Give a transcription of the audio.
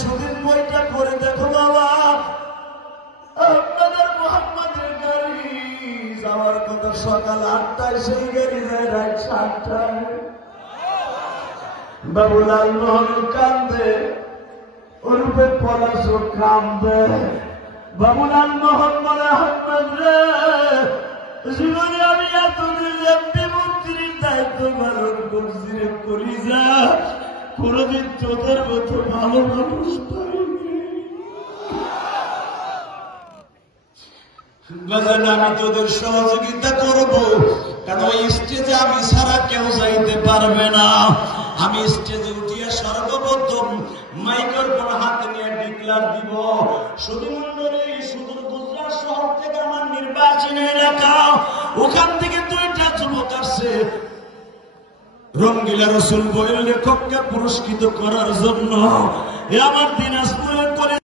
সুদিন বইটা করে দেখো বাবা, আপনাদের মোহাম্মদের গাড়ি যাওয়ার কথা সকাল 8টায়, সেই গাড়ি যায় রাত 7টায়। বাবুলাল মোহন কান্দে, ওরূপে পলাশ কান্দে। বাবুলাল মোহন বলে আহমদ রে, জীবনে আমি এতদিন এমপি মন্ত্রীর দায়িত্ব পালন করছি রে, করি যা কোনদিন তোদের মতো ভালো মানুষ পাইনি। আমি তোদের সহযোগিতা করব, কারণ ওই স্টেজে আমি ছাড়া কেউ যাইতে পারবে না। আমি স্টেজে উঠিয়া সর্বপ্রথম মাইক্রোফোন হাতে নিয়ে ডিক্লার দিব, শুধু মন্ডলী সুদূর গুজরাট শহর থেকে আমার নির্বাচনী এলাকা, ওখান থেকে 2টা যুবক আসছে রঙ্গিলা রসুল বইয়ের লেখককে পুরস্কৃত করার জন্য। আমার দিনাজপুরে